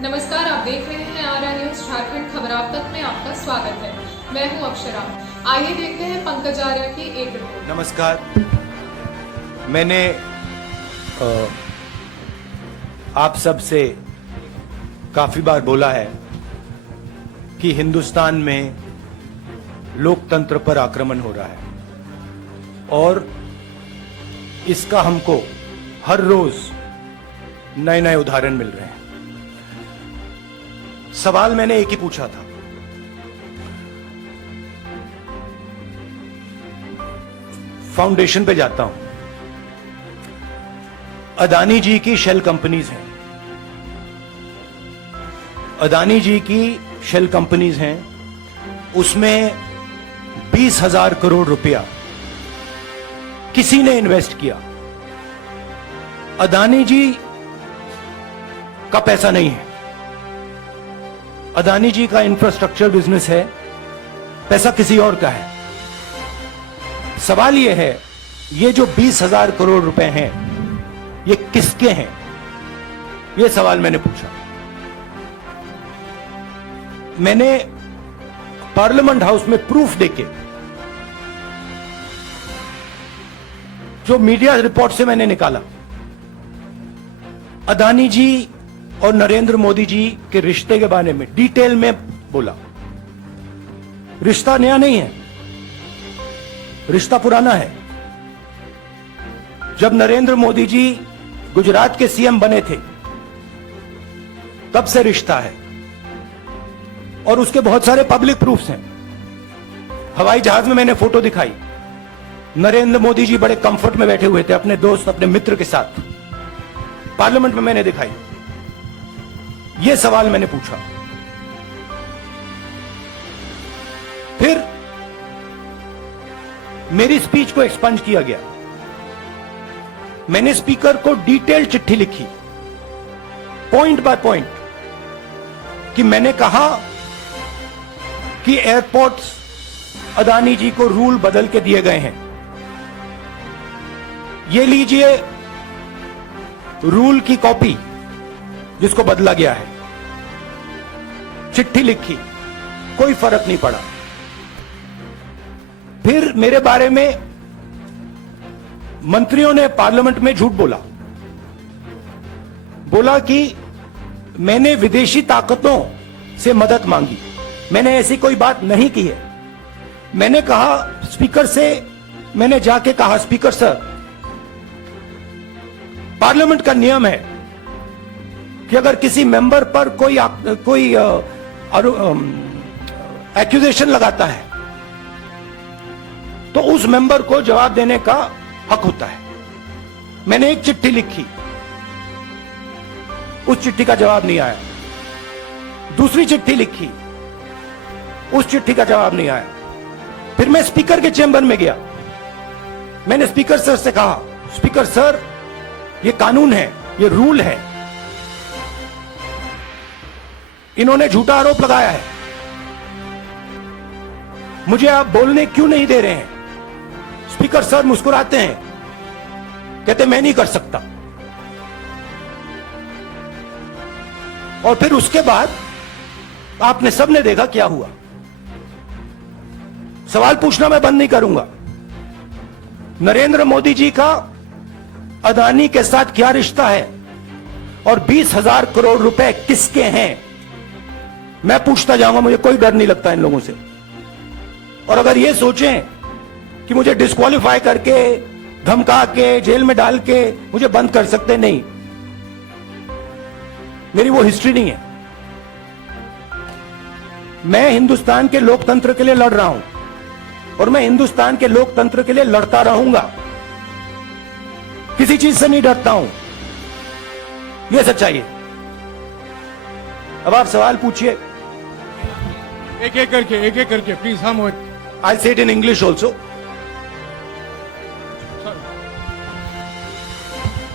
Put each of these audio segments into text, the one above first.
नमस्कार, आप देख रहे हैं आर्या न्यूज झारखंड खबर आप तक में आपका स्वागत है। मैं हूं अक्षरा। आइए देखते हैं पंकज आर्या की एक रिपोर्ट। नमस्कार। मैंने आप सब से काफी बार बोला है कि हिंदुस्तान में लोकतंत्र पर आक्रमण हो रहा है और इसका हमको हर रोज नए नए उदाहरण मिल रहे हैं। सवाल मैंने एक ही पूछा था, फाउंडेशन पे जाता हूं, अदानी जी की शेल कंपनीज हैं, अदानी जी की शेल कंपनीज हैं, उसमें 20,000 करोड़ रुपया किसी ने इन्वेस्ट किया। अदानी जी का पैसा नहीं है, अदानी जी का इंफ्रास्ट्रक्चर बिजनेस है, पैसा किसी और का है। सवाल यह है, ये जो 20,000 करोड़ रुपए हैं ये किसके हैं? ये सवाल मैंने पूछा। मैंने पार्लियामेंट हाउस में प्रूफ देके, जो मीडिया रिपोर्ट से मैंने निकाला, अदानी जी और नरेंद्र मोदी जी के रिश्ते के बारे में डिटेल में बोला। रिश्ता नया नहीं है, रिश्ता पुराना है। जब नरेंद्र मोदी जी गुजरात के सीएम बने थे तब से रिश्ता है और उसके बहुत सारे पब्लिक प्रूफ्स हैं। हवाई जहाज में मैंने फोटो दिखाई, नरेंद्र मोदी जी बड़े कंफर्ट में बैठे हुए थे अपने दोस्त, अपने मित्र के साथ। पार्लियामेंट में मैंने दिखाई। यह सवाल मैंने पूछा। फिर मेरी स्पीच को एक्सपंज किया गया। मैंने स्पीकर को डिटेल चिट्ठी लिखी, पॉइंट बाय पॉइंट, कि मैंने कहा कि एयरपोर्ट्स अदानी जी को रूल बदल के दिए गए हैं। ये लीजिए रूल की कॉपी जिसको बदला गया है। चिट्ठी लिखी, कोई फर्क नहीं पड़ा। फिर मेरे बारे में मंत्रियों ने पार्लियामेंट में झूठ बोला कि मैंने विदेशी ताकतों से मदद मांगी। मैंने ऐसी कोई बात नहीं की है। मैंने कहा स्पीकर से, मैंने जाके कहा, स्पीकर सर, पार्लियामेंट का नियम है कि अगर किसी मेंबर पर कोई एक्यूजेशन लगाता है तो उस मेंबर को जवाब देने का हक होता है। मैंने एक चिट्ठी लिखी, उस चिट्ठी का जवाब नहीं आया। दूसरी चिट्ठी लिखी, उस चिट्ठी का जवाब नहीं आया। फिर मैं स्पीकर के चेंबर में गया। मैंने स्पीकर सर से कहा, स्पीकर सर, ये कानून है, ये रूल है, इन्होंने झूठा आरोप लगाया है, मुझे आप बोलने क्यों नहीं दे रहे हैं? स्पीकर सर मुस्कुराते हैं, कहते मैं नहीं कर सकता। और फिर उसके बाद आपने सबने देखा क्या हुआ। सवाल पूछना मैं बंद नहीं करूंगा। नरेंद्र मोदी जी का अदानी के साथ क्या रिश्ता है और 20,000 करोड़ रुपए किसके हैं, मैं पूछता जाऊंगा। मुझे कोई डर नहीं लगता इन लोगों से। और अगर ये सोचें कि मुझे डिस्क्वालीफाई करके, धमका के, जेल में डाल के मुझे बंद कर सकते, नहीं, मेरी वो हिस्ट्री नहीं है। मैं हिंदुस्तान के लोकतंत्र के लिए लड़ रहा हूं और मैं हिंदुस्तान के लोकतंत्र के लिए लड़ता रहूंगा। किसी चीज से नहीं डरता हूं, यह सच्चाई है। अब आप सवाल पूछिए. एक एक करके प्लीज. हाँ मोहित. I'll say it in English also.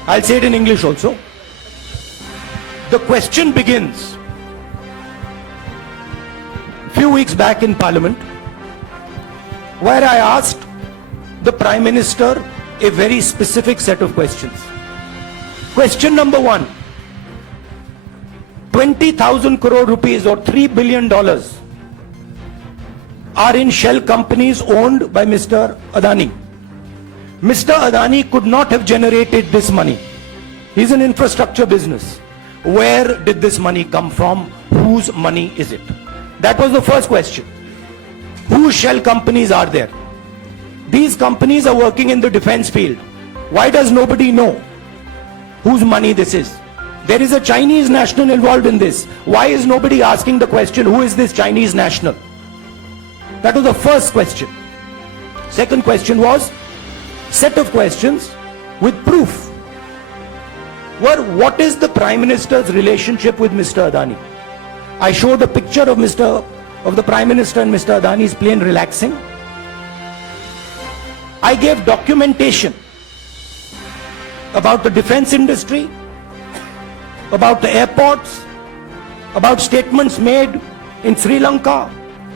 I'll say it in English also. The question begins. Few weeks back in Parliament, where I asked the Prime Minister a very specific set of questions. Question number 1. 20,000 crore rupees or $3 billion are in shell companies owned by Mr. Adani. Mr. Adani could not have generated this money. He's an infrastructure business. Where did this money come from? Whose money is it? That was the first question. Whose shell companies are there? These companies are working in the defense field. Why does nobody know whose money this is? There is a Chinese national involved in this. Why is nobody asking the question, who is this Chinese national? That was the first question. Second question was set of questions with proof. What is the Prime Minister's relationship with Mr. Adani? I showed a picture of the Prime Minister and Mr. Adani's plane relaxing. I gave documentation about the defense industry, about the airports, about statements made in Sri Lanka,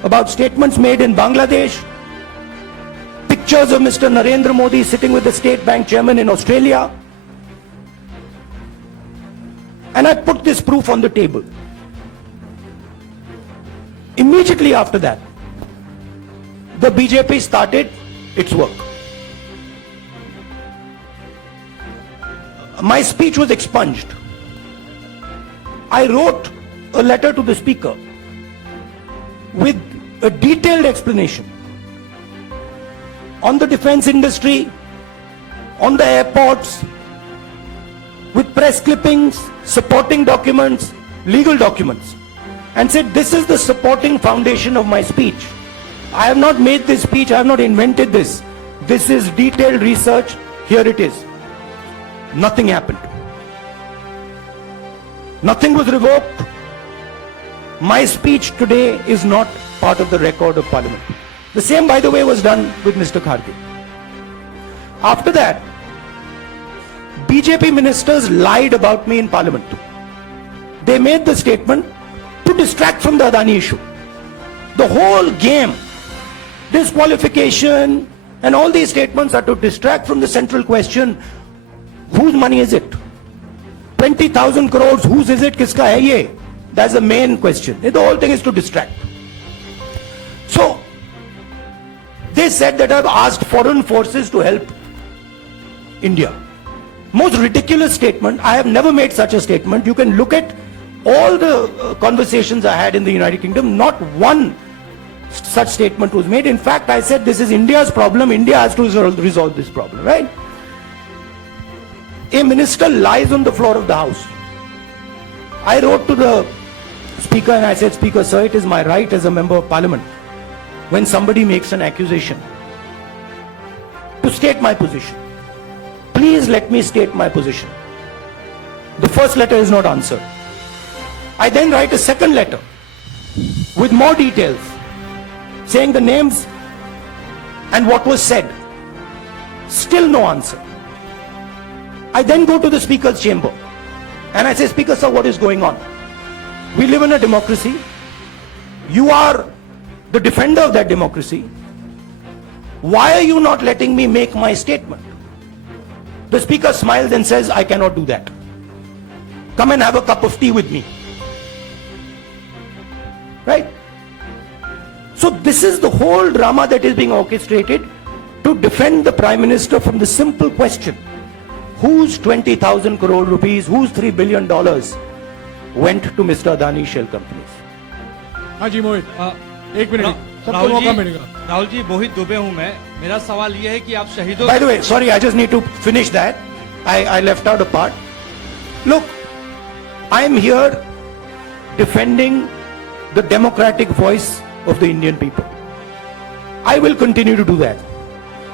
about statements made in Bangladesh, pictures of Mr. Narendra Modi sitting with the State Bank chairman in Australia. And I put this proof on the table. Immediately after that, the BJP started its work. My speech was expunged. I wrote a letter to the Speaker with a detailed explanation on the defense industry, on the airports, with press clippings, supporting documents, legal documents, and said this is the supporting foundation of my speech. I have not made this speech, I have not invented this. This is detailed research, here it is. Nothing happened. Nothing was revoked. My speech today is not part of the record of Parliament. The same, by the way, was done with Mr. Kharge. After that, BJP ministers lied about me in Parliament. They made the statement to distract from the Adani issue. The whole game, disqualification, and all these statements are to distract from the central question, whose money is it? 20,000 crores, whose is it? Kiska hai ye? That's the main question. The whole thing is to distract. So, they said that I've asked foreign forces to help India. Most ridiculous statement. I have never made such a statement. You can look at all the conversations I had in the United Kingdom. Not one such statement was made. In fact, I said this is India's problem. India has to resolve this problem, right? A minister lies on the floor of the House. I wrote to the Speaker and I said, Speaker, sir, it is my right as a member of Parliament, when somebody makes an accusation, to state my position. Please let me state my position. The first letter is not answered. I then write a second letter with more details, saying the names and what was said. Still no answer. I then go to the Speaker's chamber and I say, Speaker, sir, what is going on? We live in a democracy. You are the defender of that democracy. Why are you not letting me make my statement? The Speaker smiles and says, I cannot do that. Come and have a cup of tea with me. Right? So this is the whole drama that is being orchestrated to defend the Prime Minister from the simple question, whose 20,000 crore rupees, whose $3 billion went to Mr. Adani shell companies? हाँ जी मोहित, एक minute सबको मौका मिलेगा. राहुल जी, मोहित दुबे हूं मैं. मेरा सवाल ये है कि आप शहीदों. By the way, sorry, I just need to finish that. I left out a part. Look, I am here defending the democratic voice of the Indian people. I will continue to do that.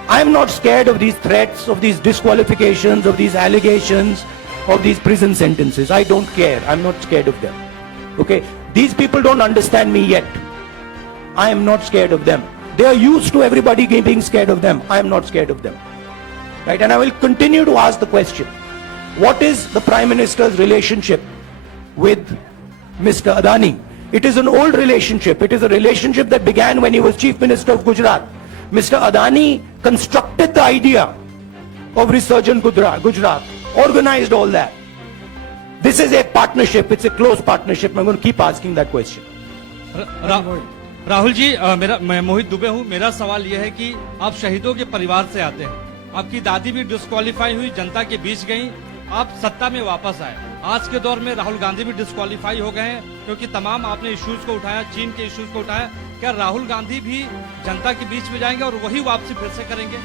I am not scared of these threats, of these disqualifications, of these allegations, of these prison sentences. I don't care. I'm not scared of them. Okay, these people don't understand me yet. I am not scared of them. They are used to everybody being scared of them. I am not scared of them. Right? And I will continue to ask the question, what is the Prime Minister's relationship with Mr. Adani? It is an old relationship. It is a relationship that began when he was Chief Minister of Gujarat. Mr. Adani constructed the idea of Resurgent Gujarat, organized all that. This is a partnership. It's a close partnership. I'm going to keep asking that question. Rahul ji, मैं मोहित दुबे हूँ। मेरा सवाल यह है कि आप शहीदों के परिवार से आते हैं। आपकी दादी भी डिस्क्वालीफाई हुई, जनता के बीच गई, आप सत्ता में वापस आए। आज के दौर में राहुल गांधी भी डिस्क्वालीफाई हो गए हैं, क्योंकि तमाम आपने इश्यूज को उठाया, चीन के इश्यूज को उठाया। क्या राहुल गांधी भी जनता के बीच में जाएंगे और वही वापसी फिर से करेंगे?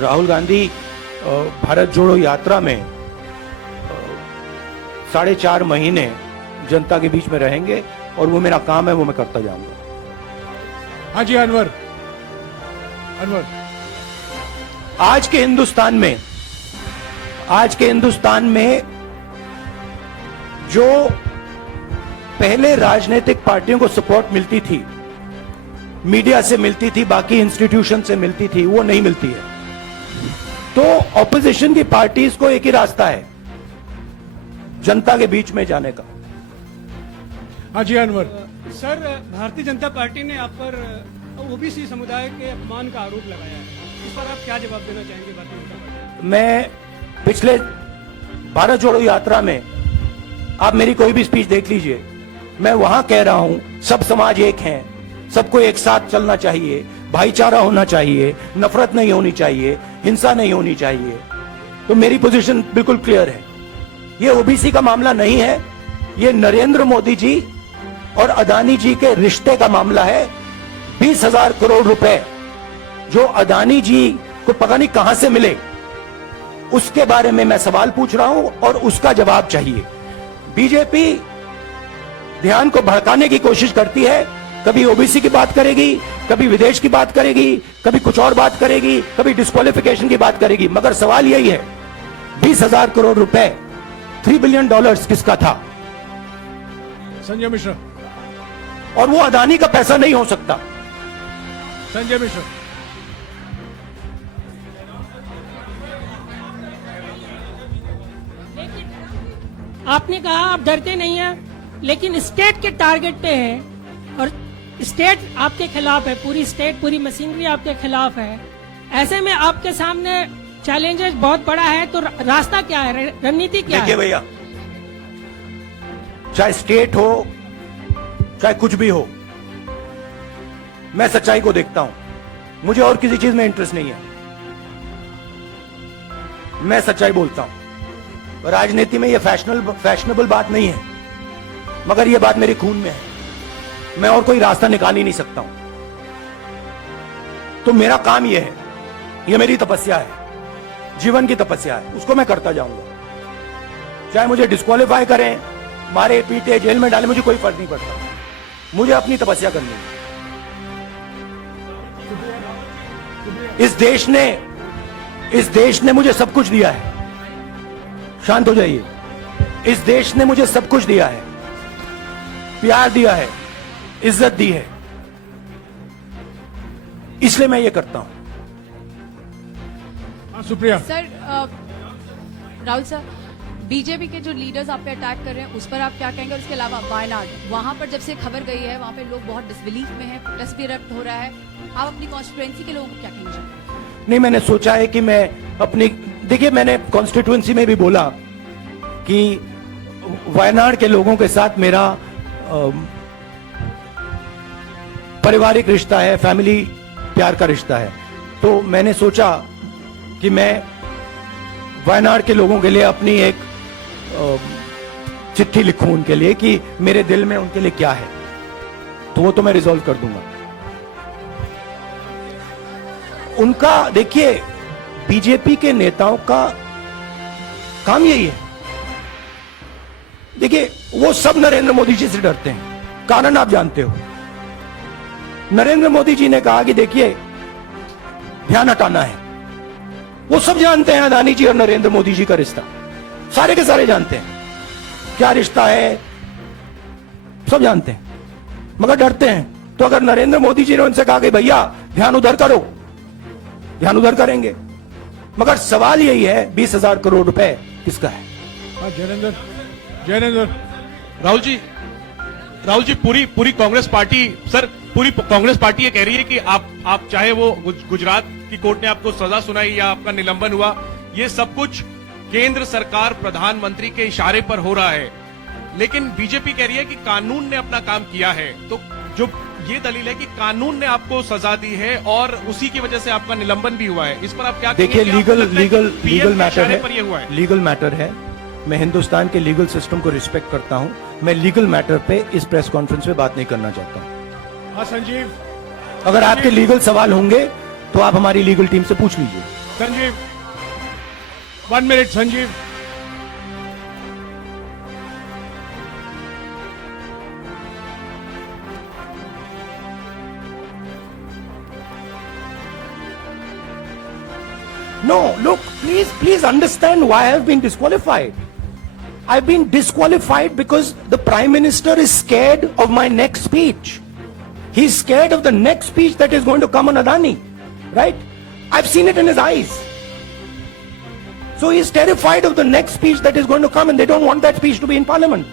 राहुल गांधी भारत जोड़ो यात्रा में 4.5 महीने जनता के बीच में रहेंगे और वो मेरा काम है, वो मैं करता जाऊंगा। हाँ जी, अनवर। आज के हिंदुस्तान में जो पहले राजनीतिक पार्टियों को सपोर्ट मिलती थी, मीडिया से मिलती थी, बाकी इंस्टीट्यूशन से मिलती थी, वो नहीं मिलती है। तो ऑपोजिशन की पार्टीज को एक ही रास्ता है, जनता के बीच में जाने का। हाँ जी, अनवर। सर, भारतीय जनता पार्टी ने आप पर ओबीसी समुदाय के अपमान का आरोप लगाया है, इस पर आप क्या जवाब देना चाहेंगे भारतीय जनता पार्टी? मैं पिछले भारत जोड़ो यात्रा में, आप मेरी कोई भी स्पीच देख लीजिए, मैं वहां कह रहा हूं सब समाज एक हैं, सबको एक साथ चलना चाहिए, भाईचारा होना चाहिए, नफरत नहीं होनी चाहिए, हिंसा नहीं होनी चाहिए। तो मेरी पोजीशन बिल्कुल क्लियर है। ये ओबीसी का मामला नहीं है, ये नरेंद्र मोदी जी और अदानी जी के रिश्ते का मामला है। 20,000 करोड़ रुपए जो अदानी जी को पता नहीं कहां से मिले, उसके बारे में मैं सवाल पूछ रहा हूं और उसका जवाब चाहिए। बीजेपी ध्यान को भड़काने की कोशिश करती है, कभी ओबीसी की बात करेगी, कभी विदेश की बात करेगी, कभी कुछ और बात करेगी, कभी डिस्क्वालिफिकेशन की बात करेगी, मगर सवाल यही है 20,000 करोड़ रुपए, $3 बिलियन किसका था? संजय मिश्रा। और वो अदानी का पैसा नहीं हो सकता। संजय मिश्रा। आपने कहा आप डरते नहीं हैं, लेकिन स्टेट के टारगेट पे हैं और स्टेट आपके खिलाफ है, पूरी स्टेट, पूरी मशीनरी आपके खिलाफ है। ऐसे में आपके सामने चैलेंजेस बहुत बड़ा है, तो रास्ता क्या है, रणनीति क्या है? देखिए भैया, चाहे स्टेट हो, चाहे कुछ भी हो, मैं सच्चाई को देखता हूं। मुझे और किसी चीज में इंटरेस्ट नहीं है, मैं सच्चाई बोलता हूं। राजनीति में ये फैशनेबल बात नहीं है, मगर ये बात मेरे खून में है। मैं और कोई रास्ता निकाल ही नहीं सकता हूं। तो मेरा काम ये है, ये मेरी तपस्या है, जीवन की तपस्या है, उसको मैं करता जाऊंगा। चाहे मुझे डिस्क्वालीफाई करें, मारे पीटे, जेल में डाले, मुझे कोई फर्क नहीं पड़ता। मुझे अपनी तपस्या करनी है। इस देश ने मुझे सब कुछ दिया है। शांत हो जाइए। इस देश ने मुझे सब कुछ दिया है, प्यार दिया है, इज्जत दी है, इसलिए मैं ये करता हूं। Supriya. Sir, Rahul sir, BJP के जो लीडर्स आप पे अटैक कर रहे हैं, उस पर आप क्या कहेंगे? और इसके अलावा वायनाड, वहां पर जब से खबर गई है, वहां पे लोग बहुत डिसबिलीफ में हैं, प्रोटेस्ट भी रक्त हो रहा है, आप अपनी कॉन्स्टिट्यूएंसी के लोगों को क्या कहेंगे? नहीं, मैंने सोचा है कि मैं अपनी, देखिए, मैंने कॉन्स्टिट्यूएंसी में भी बोला कि वायनाड के लोगों के साथ मेरा पारिवारिक रिश्ता है, फैमिली प्यार का रिश्ता है। तो मैंने सोचा कि मैं वायनाड के लोगों के लिए अपनी एक चिट्ठी लिखूं उनके लिए कि मेरे दिल में उनके लिए क्या है, तो वो तो मैं रिजॉल्व कर दूंगा। उनका, देखिए, बीजेपी के नेताओं का काम यही है। देखिए, वो सब नरेंद्र मोदी जी से डरते हैं, कारण आप जानते हो। नरेंद्र मोदी जी ने कहा कि देखिए, ध्यान हटाना है। वो सब जानते हैं अदानी जी और नरेंद्र मोदी जी का रिश्ता, सारे के सारे जानते हैं क्या रिश्ता है। सब जानते हैं, मगर डरते हैं। तो अगर नरेंद्र मोदी जी ने उनसे कहा कि भैया ध्यान उधर करो, ध्यान उधर करेंगे। मगर सवाल यही है 20,000 करोड़ रुपए किसका है? हाँ जैनेंद्र, जैनेंद्र। राहुल जी पूरी कांग्रेस पार्टी, सर पूरी कांग्रेस पार्टी ये कह रही है कि आप चाहे वो गुजरात की कोर्ट ने आपको सजा सुनाई या आपका निलंबन हुआ, ये सब कुछ केंद्र सरकार प्रधानमंत्री के इशारे पर हो रहा है। लेकिन बीजेपी कह रही है कि कानून ने अपना काम किया है। तो जो ये दलील है कि कानून ने आपको सजा दी है और उसी की वजह से आपका निलंबन भी हुआ है, इस पर आप क्या देखिए, लीगल मैटर पर ये हुआ है। है, लीगल मैटर है। मैं हिंदुस्तान के लीगल सिस्टम को रिस्पेक्ट करता हूं। मैं लीगल मैटर पे इस प्रेस कॉन्फ्रेंस में बात नहीं करना चाहता हूं। हाँ संजीव, अगर आपके लीगल सवाल होंगे तो आप हमारी लीगल टीम से पूछ लीजिए। Sanjeev 1 minute Sanjeev. No, look, please understand why I have been disqualified. I've been disqualified because the Prime Minister is scared of my next speech. He's scared of the next speech that is going to come on Adani, right? I've seen it in his eyes. So he's terrified of the next speech that is going to come, and they don't want that speech to be in Parliament.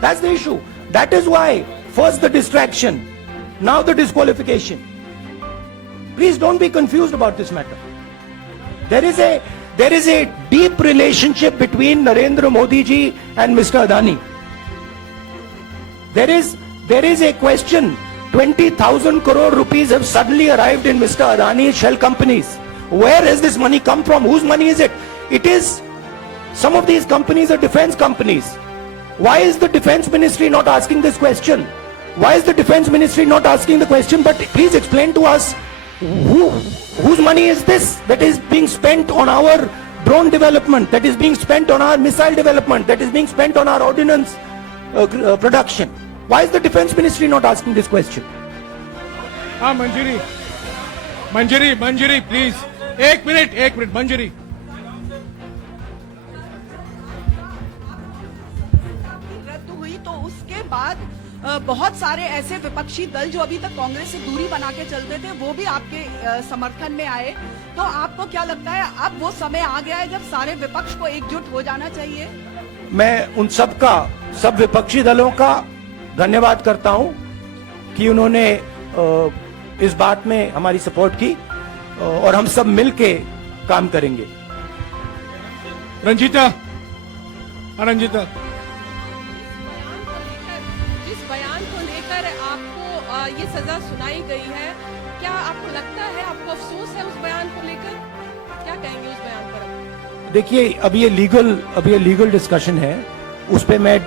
That's the issue. That is why first the distraction, now the disqualification. Please don't be confused about this matter. There is a deep relationship between Narendra Modi ji and Mr. Adani. There is a question. 20,000 crore rupees have suddenly arrived in Mr. Adani's shell companies. Where has this money come from? Whose money is it? It is, some of these companies are defense companies. Why is the defense ministry not asking this question? Why is the defense ministry not asking the question? But please explain to us, whose money is this that is being spent on our drone development, that is being spent on our missile development, that is being spent on our ordnance production? Why is the defense ministry not asking this question? हाँ मंजरी, मंजरी, मंजरी please, एक minute मंजरी। रद्द हुई तो उसके बाद बहुत सारे ऐसे विपक्षी दल जो अभी तक कांग्रेस से दूरी बना के चलते थे वो भी आपके समर्थन में आए। तो आपको क्या लगता है अब वो समय आ गया है जब सारे विपक्ष को एकजुट हो जाना चाहिए? मैं उन सब विपक्षी दलों का धन्यवाद करता हूं कि उन्होंने इस बात में हमारी सपोर्ट की और हम सब मिलके काम करेंगे। रंजीता, रंजीता। जिस बयान को लेकर आपको ये सजा सुनाई गई है, क्या आपको लगता है, आपको अफसोस है उस बयान को लेकर? क्या कहेंगे उस बयान पर? देखिए, अब ये लीगल डिस्कशन है, उस पे मैं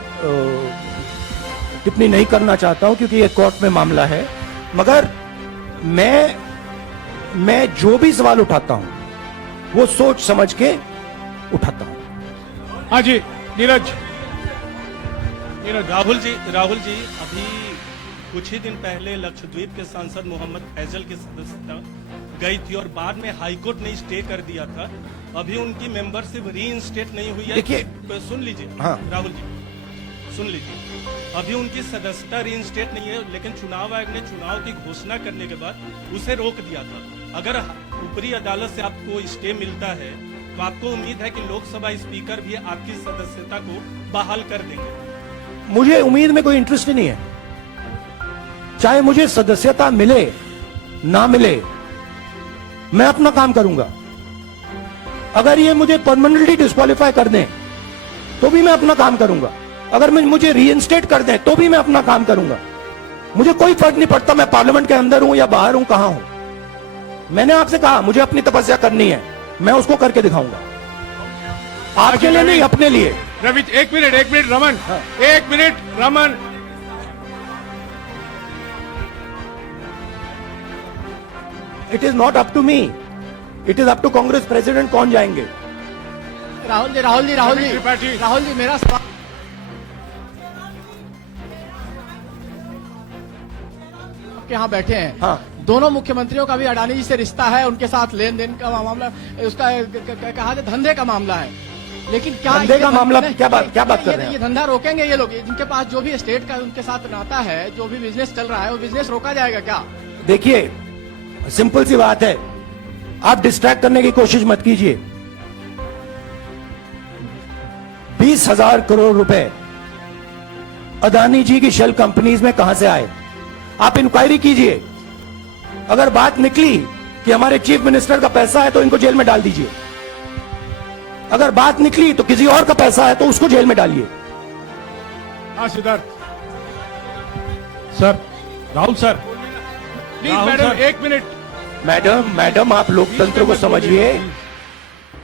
टिप्पणी नहीं करना चाहता हूं क्योंकि ये कोर्ट में मामला है। मगर मैं जो भी सवाल उठाता हूं वो सोच समझ के उठाता हूं। हाँ जी नीरज। राहुल जी अभी कुछ ही दिन पहले लक्षद्वीप के सांसद मोहम्मद फैजल की सदस्यता गई थी और बाद में हाईकोर्ट ने स्टे कर दिया था। अभी उनकी मेंबरशिप रीइंस्टेट नहीं हुई है। देखिए, सुन लीजिए। हाँ। राहुल जी सुन लीजिए, अभी उनकी सदस्यता रीइंस्टेट नहीं है, लेकिन चुनाव आयोग ने चुनाव की घोषणा करने के बाद उसे रोक दिया था। अगर ऊपरी अदालत से आपको स्टे मिलता है तो आपको उम्मीद है कि लोकसभा स्पीकर भी आपकी सदस्यता को बहाल कर देंगे? मुझे उम्मीद में कोई इंटरेस्ट ही नहीं है। चाहे मुझे सदस्यता मिले ना मिले, मैं अपना काम करूंगा। अगर ये मुझे परमानेंटली डिस्क्वालीफाई कर दें तो भी मैं अपना काम करूंगा। अगर मुझे रीइंस्टेट कर दें तो भी मैं अपना काम करूंगा। मुझे कोई फर्क नहीं पड़ता मैं पार्लियामेंट के अंदर हूं या बाहर हूं, कहां हूं। मैंने आपसे कहा मुझे अपनी तपस्या करनी है, मैं उसको करके दिखाऊंगा। आपके लिए नहीं, अपने लिए। रवि एक मिनट रमन, हाँ। एक minute Raman. It is not up to me, it is up to Congress president कौन जाएंगे। राहुल जी मेरा सवाल आपके यहाँ बैठे हैं। हाँ। दोनों मुख्यमंत्रियों का भी अडानी जी से रिश्ता है, उनके साथ लेन देन का मामला, उसका कहा जाए धंधे का मामला है। लेकिन क्या धंधे का ये मामला नहीं, क्या बात कर रहे हैं ये धंधा रोकेंगे ये लोग? जिनके पास जो भी स्टेट का उनके साथ नाता है, जो भी बिजनेस चल रहा है, वो बिजनेस रोका जाएगा क्या? देखिए, सिंपल सी बात है, आप डिस्ट्रैक्ट करने की कोशिश मत कीजिए। 20,000 करोड़ रुपए अदानी जी की शेल कंपनीज में कहां से आए? आप इंक्वायरी कीजिए। अगर बात निकली कि हमारे चीफ मिनिस्टर का पैसा है तो इनको जेल में डाल दीजिए। अगर बात निकली तो किसी और का पैसा है तो उसको जेल में डालिए। हाँ Siddharth sir, Rahul sir, please madam 1 minute. Madam आप लोकतंत्र को समझिए।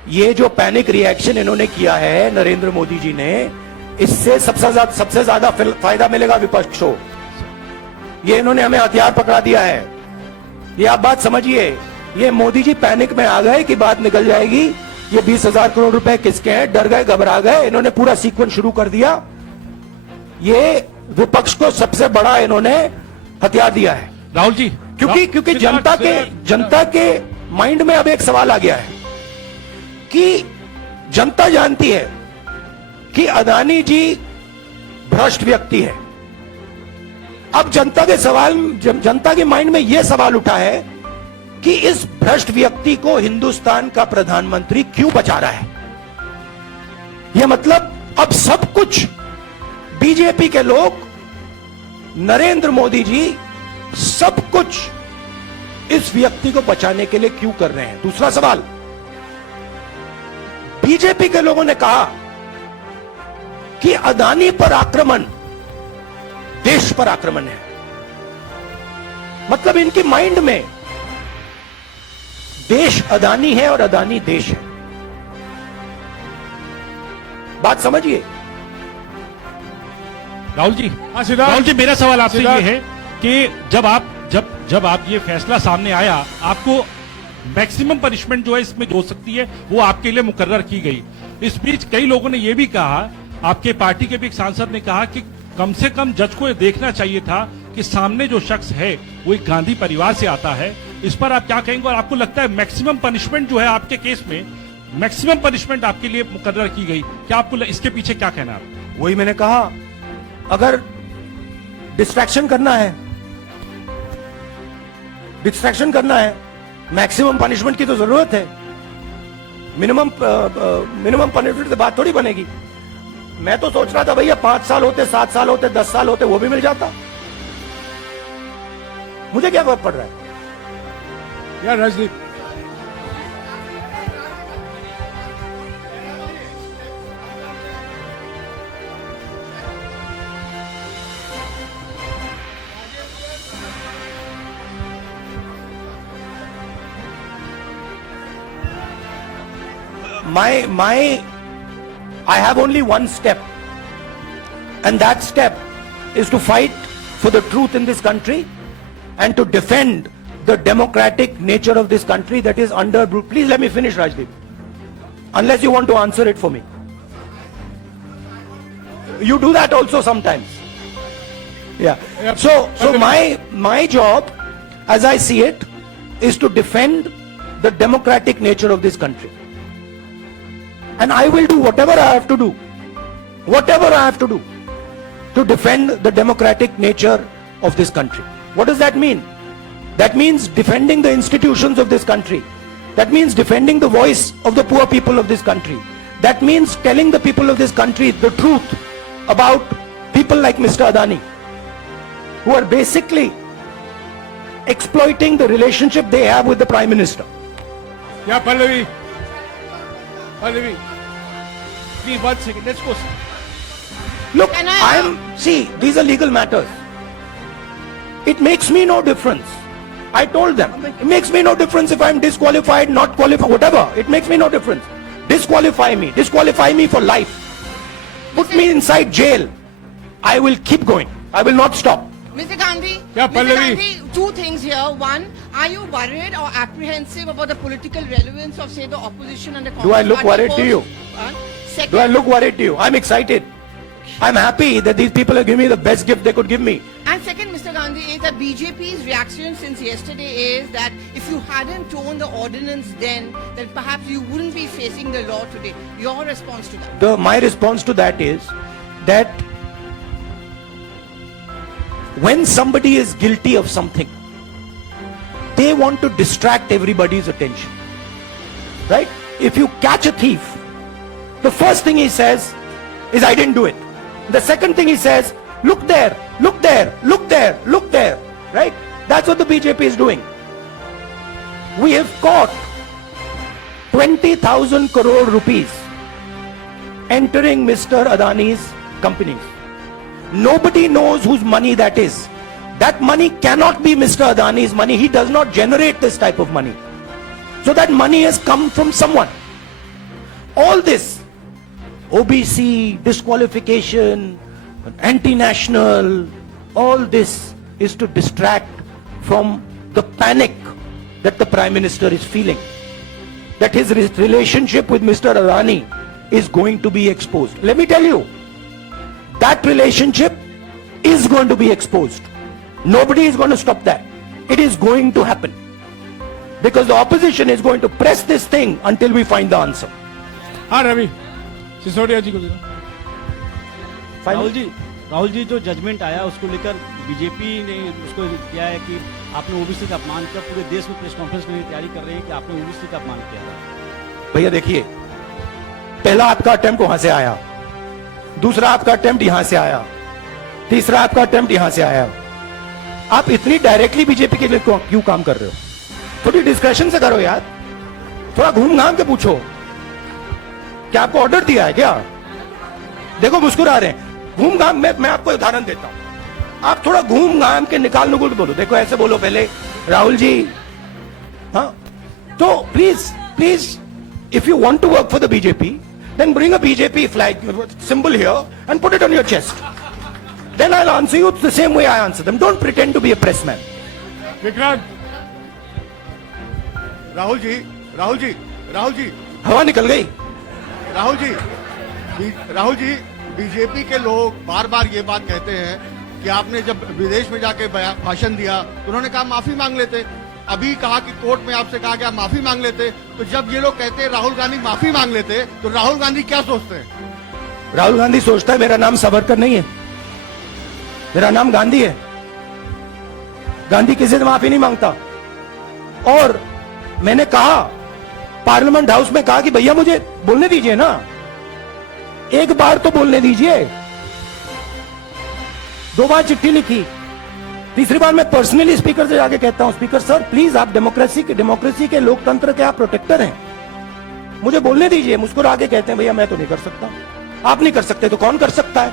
ये जो पैनिक रिएक्शन इन्होंने किया है नरेंद्र मोदी जी ने, इससे सबसे ज्यादा फायदा मिलेगा विपक्ष को। ये इन्होंने हमें हथियार पकड़ा दिया है। ये आप बात समझिए। ये मोदी जी पैनिक में आ गए कि बात निकल जाएगी, ये 20,000 करोड़ रुपए किसके हैं, डर गए, घबरा गए, इन्होंने पूरा सीक्वेंस शुरू कर दिया। ये विपक्ष को सबसे बड़ा इन्होंने हथियार दिया है राहुल जी, क्योंकि जनता के माइंड में अब एक सवाल आ गया है कि जनता जानती है कि अदानी जी भ्रष्ट व्यक्ति है। अब जनता के माइंड में यह सवाल उठा है कि इस भ्रष्ट व्यक्ति को हिंदुस्तान का प्रधानमंत्री क्यों बचा रहा है। यह मतलब अब सब कुछ बीजेपी के लोग, नरेंद्र मोदी जी सब कुछ इस व्यक्ति को बचाने के लिए क्यों कर रहे हैं। दूसरा सवाल, बीजेपी के लोगों ने कहा कि अदानी पर आक्रमण देश पर आक्रमण है। मतलब इनकी माइंड में देश अदानी है और अदानी देश है। बात समझिए राहुल जी। हाँ सिद्धार्थ, राहुल जी, मेरा सवाल आपसे ये है कि जब आप ये फैसला सामने आया, आपको मैक्सिमम पनिशमेंट जो है इसमें जो हो सकती है वो आपके लिए मुकर्रर की गई। इस बीच कई लोगों ने ये भी कहा, आपके पार्टी के भी एक सांसद ने कहा कि कम से कम जज को ये देखना चाहिए था कि सामने जो शख्स है वो एक गांधी परिवार से आता है। इस पर आप क्या कहेंगे? और आपको लगता है मैक्सिमम पनिशमेंट जो है आपके केस में, मैक्सिमम पनिशमेंट आपके लिए मुकर्रर की गई, क्या आपको इसके पीछे क्या कहना है? वही मैंने कहा, अगर डिस्ट्रैक्शन करना है, मैक्सिमम पनिशमेंट की तो जरूरत है। मिनिमम पनिशमेंट से बात थोड़ी बनेगी। मैं तो सोच रहा था भैया 5 साल होते, 7 साल होते, 10 साल होते, वो भी मिल जाता। मुझे क्या फर्क पड़ रहा है यार Rajdeep. I have only one step, and that step is to fight for the truth in this country and to defend the democratic nature of this country that is under. Please let me finish, Rajdeep, unless you want to answer it for me. You do that also sometimes. Yeah. So my job, as I see it, is to defend the democratic nature of this country. And I will do whatever I have to do to defend the democratic nature of this country. What does that mean? That means defending the institutions of this country. That means defending the voice of the poor people of this country. That means telling the people of this country the truth about people like Mr. Adani, who are basically exploiting the relationship they have with the Prime Minister. Yeah, Pallavi, please 1 second, let's go. Look, see, these are legal matters. It makes me no difference. I told them, it makes me no difference if I'm disqualified, not qualified, whatever. It makes me no difference. Disqualify me for life. Put me inside jail. I will keep going. I will not stop. Mr. Gandhi, Yeah, Mr. Pallavi. Gandhi, 2 things here. One, are you worried or apprehensive about the political relevance of, say, the opposition and the Congress Do I look party worried to post? you? One. Second, Do I look worried to you? I'm excited. I'm happy that these people have given me the best gift they could give me. and second, Mr. Gandhi, is that BJP's reaction since yesterday is that if you hadn't torn the ordinance then perhaps you wouldn't be facing the law today. Your response to that? My response to that is that when somebody is guilty of something, they want to distract everybody's attention. Right? If you catch a thief, the first thing he says is, I didn't do it. The second thing he says, look there, look there, look there, look there. Right? That's what the BJP is doing. We have caught 20,000 crore rupees entering Mr. Adani's companies. Nobody knows whose money that is. That money cannot be Mr. Adani's money. He does not generate this type of money. So that money has come from someone. All this, OBC, disqualification, anti-national, all this is to distract from the panic that the Prime Minister is feeling. That his relationship with Mr. Adani is going to be exposed. Let me tell you, that relationship is going to be exposed. Nobody is going to stop that. It is going to happen. Because the opposition is going to press this thing until we find the answer. हाँ रवि, सिसोदिया जी को दे दो। राहुल जी जो judgement आया उसको लेकर BJP ने उसको किया है कि आपने ओबीसी का अपमान किया, पूरे देश में प्रेस कॉन्फ्रेंस करने की तैयारी कर रहे हैं कि आपने ओबीसी का अपमान किया था। भैया देखिए, पहला आपका अटेम्प्ट वहां से आया, दूसरा आपका अटेम्प्ट यहां से आया, तीसरा आपका अटेम्प्ट यहां से आया। आप इतनी डायरेक्टली बीजेपी के लिए क्यों काम कर रहे हो? थोड़ी डिस्कशन से करो यार, थोड़ा घूम घाम के पूछो। क्या आपको ऑर्डर दिया है क्या? देखो मुस्कुरा रहे हैं। घूम घाम मैं आपको उदाहरण देता हूं। आप थोड़ा घूम घाम के निकाल नुकुल बोलो। देखो ऐसे बोलो पहले, राहुल जी, हाँ तो please if you want to work for the BJP, then bring a BJP flag symbol here and put it on your chest. Then I'll answer you the same way I answer them. Don't pretend to be a press man. Vikrant, Rahul ji, हवा निकल गई। Rahul ji, BJP के लोग बार बार ये बात कहते हैं कि आपने जब विदेश में जाके भाषण दिया तो उन्होंने कहा माफी मांग लेते। अभी कहा कि कोर्ट में आपसे कहा गया माफी मांग लेते। तो जब ये लोग कहते हैं राहुल गांधी माफी मांग लेते, तो राहुल गांधी क्या सोचते हैं? राहुल गांधी सोचता है मेरा नाम सावरकर नहीं है, मेरा नाम गांधी है। गांधी किसी से माफी नहीं मांगता। और मैंने कहा, पार्लियामेंट हाउस में कहा कि भैया मुझे बोलने दीजिए ना, एक बार तो बोलने दीजिए। 2 बार चिट्ठी लिखी, तीसरी बार मैं पर्सनली स्पीकर से जाके कहता हूं, स्पीकर सर प्लीज, आप डेमोक्रेसी के लोकतंत्र के आप प्रोटेक्टर हैं, मुझे बोलने दीजिए। मुस्कुरा के कहते हैं भैया मैं तो नहीं कर सकता। आप नहीं कर सकते तो कौन कर सकता है?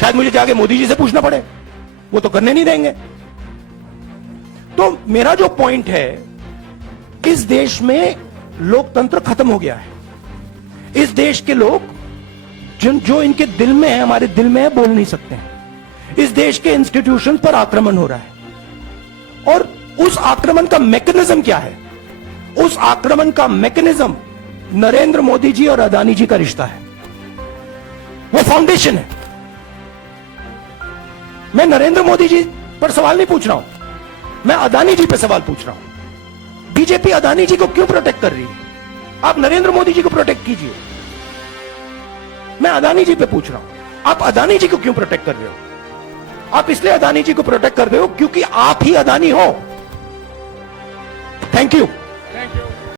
शायद मुझे जाके मोदी जी से पूछना पड़े, वो तो करने नहीं देंगे। तो मेरा जो पॉइंट है, इस देश में लोकतंत्र खत्म हो गया है। इस देश के लोग जो इनके दिल में है, हमारे दिल में है, बोल नहीं सकते हैं। इस देश के इंस्टीट्यूशन पर आक्रमण हो रहा है। और उस आक्रमण का मैकेनिज्म क्या है? उस आक्रमण का मैकेनिज्म नरेंद्र मोदी जी और अदानी जी का रिश्ता है, वो फाउंडेशन है। मैं नरेंद्र मोदी जी पर सवाल नहीं पूछ रहा हूं, मैं अदानी जी पर सवाल पूछ रहा हूं। बीजेपी अदानी जी को क्यों प्रोटेक्ट कर रही है? आप नरेंद्र मोदी जी को प्रोटेक्ट कीजिए। मैं अदानी जी पे पूछ रहा हूं, आप अदानी जी को क्यों प्रोटेक्ट कर रहे हो? आप इसलिए अदानी जी को प्रोटेक्ट कर रहे हो क्योंकि आप ही अदानी हो। Thank you.